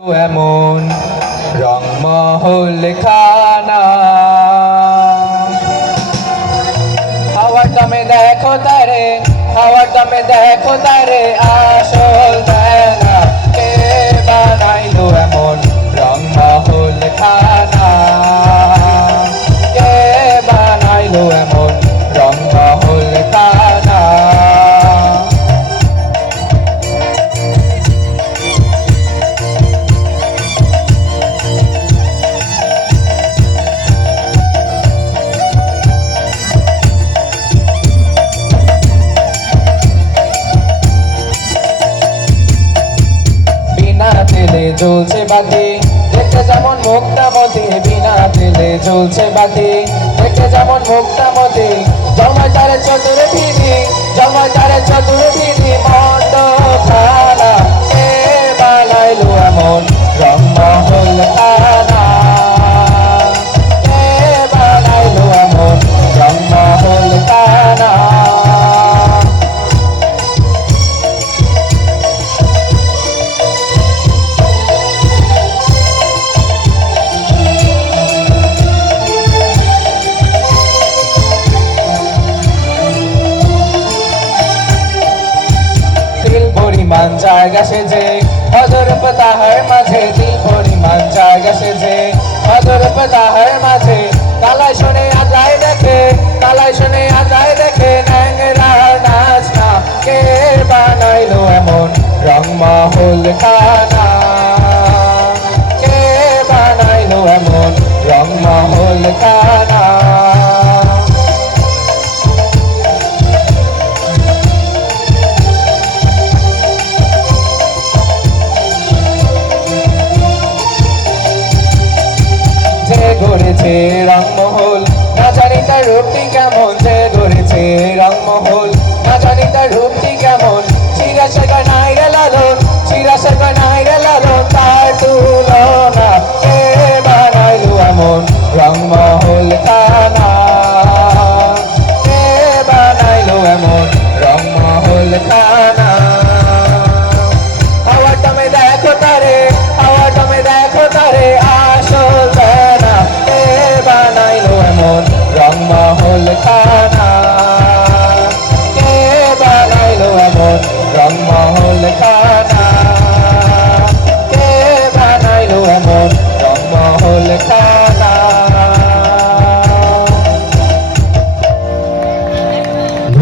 এমন রংমহল খানা হাওয়ার দমে দেখো তারে, হাওয়ার দমে দেখো তারে আসল বেলা কে বানাইলো এমন রংমহল খানা, কে বানাইলো এমন রংমহল খানা। তেলে জ্বলছে বাতি দেখতে যেমন মুক্তা মতি, বিনা তেলে জ্বলছে বাতি দেখতে যেমন মুক্তা মতি, জমায় তারে চতুর্ভিদি, জমায় তারে চতুর্ভিদি মন্দ খানা কে বানাইলো এমন রংমহল খানা, কে বানাইলো এমন রংমহল খানা। পরিমাণ জায়গা সেজে অদরূপ তাহার মাঝে, দিল পরিমাণ জায়গা সেজে অদরূপ তাহার মাঝে, কালাই শুনে আদায় দেখে, কালাই শুনে আদায় দেখে ন্যাংরার নাচ না কে বানাইলো এমন রংমহল খানা, কে বানাইলো এমন রংমহল খানা। গড়েছে রংমহল না জানি তার রূপটি কেমন, যে গড়েছে রংমহল না জানি তার রূপ